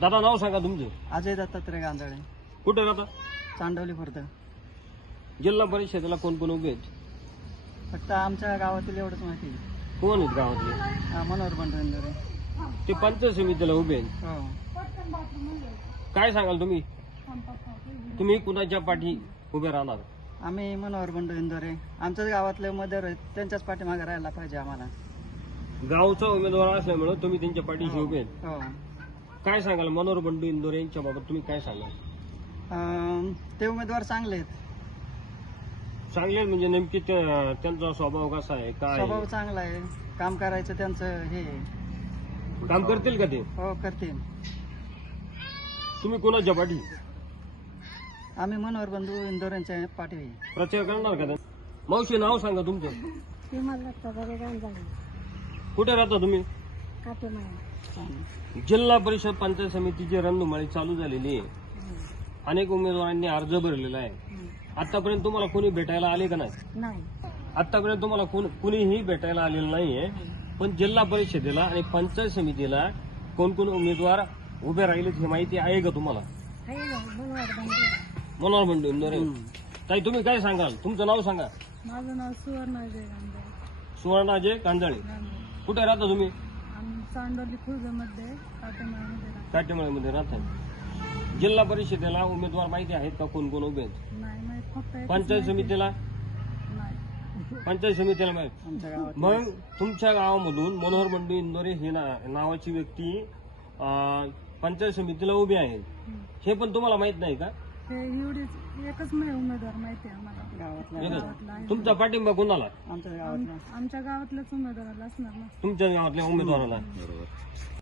दादा नाव सांगा तुमचं. अजय दत्तात्रय गांजाळे, कुठे राहता? चांडवली खुर्द. जिल्हा परिषदेला कोण कोण उभे आहेत? फक्त आमच्या गावातील एवढंच माहिती आहे. कोण आहेत गावातले? मनोहर बंडोरे. ते पंचायत समितीला उभे आहेत. हो. काय सांगाल तुम्ही? तुम्ही कुणाच्या पाठी उभे राहणार? आम्ही मनोहर बंडोरे, आमच्याच गावातले मदर आहेत, त्यांच्याच पाठीमागे राहायला पाहिजे आम्हाला. गावचा उमेदवार असल्यामुळे तुम्ही त्यांच्या पाठीशी उभे आहेत. हो. काय सांगाल मनोहर बंडू इंदोरे यांच्या बाबत तुम्ही काय सांगाल? ते उमेदवार चांगले आहेत. चांगले म्हणजे नेमकी त्यांचा स्वभाव कसा आहे, काय स्वभाव चांगला आहे, काम करायचं त्यांचं हे आहे. काम करतील का ते? हो, करतील. तुम्ही कुणाच्या पाठी? आम्ही मनोहर बंधू इंदोऱ्यांच्या पाठी. प्रचार करणार का ते? मावशी नाव सांगा तुमचं. कुठे राहता तुम्ही? जिल्हा परिषद पंचायत समितीची रणधुमाळी चालू झालेली आहे. अनेक उमेदवारांनी अर्ज भरलेला आहे. आतापर्यंत तुम्हाला कोणी भेटायला आले का नाही? आतापर्यंत तुम्हाला कुणीही भेटायला आलेलं नाहीये. पण जिल्हा परिषदेला आणि पंचायत समितीला कोण कोण उमेदवार उभे राहिलेत ही माहिती आहे का तुम्हाला? मनोहर बंडू इंदोरे. ताई तुम्ही काय सांगाल? तुमचं नाव सांगा. माझं नाव सुवर्णाजय गांजाळे. सुवर्णाजय गांजाळे. कुठे राहता तुम्ही? चांडवली खुर्दमध्ये काटेमाळीमध्ये राहता. जिल्हा परिषदेला उमेदवार माहिती आहेत का कोण कोण उभे आहेत? पंचायत समितीला? पंचायत समितीला माहिती. मग तुमच्या गावामधून मनोहर बंडू इंदोरे ही नावाची व्यक्ती पंचायत समितीला उभी आहे, हे पण तुम्हाला माहित नाही का? एकच उमेदवार माहिती आहे आम्हाला. तुमचा पाठिंबा कोणाला? आमच्या गावातल्याच उमेदवाराला असणार ना. तुमच्या गावातल्या उमेदवाराला.